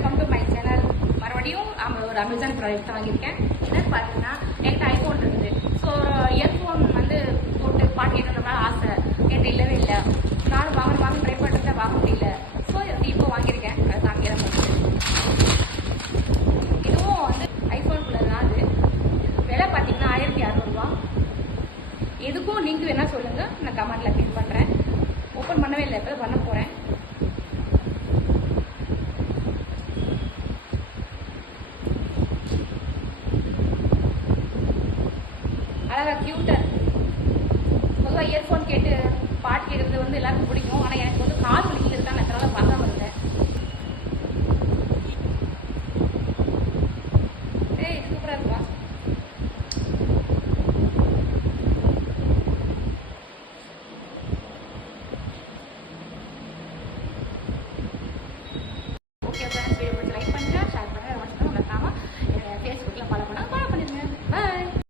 Welcome to my channel. மறுபடியும் ஒரு Amazon product வாங்கியிருக்கேன். என்னன்னு பார்த்தீங்கன்னா என்கிட்ட ஐஃபோன் இருக்குது. ஸோ இயர்ஃபோன் வந்து போட்டு பாட்டு கேட்கணும்னா ஆசை என்கிட்ட இல்லவே இல்லை. நானும் வாங்க ட்ரை பண்ணுறத வாங்க முடியல. ஸோ இப்போ வாங்கியிருக்கேன்.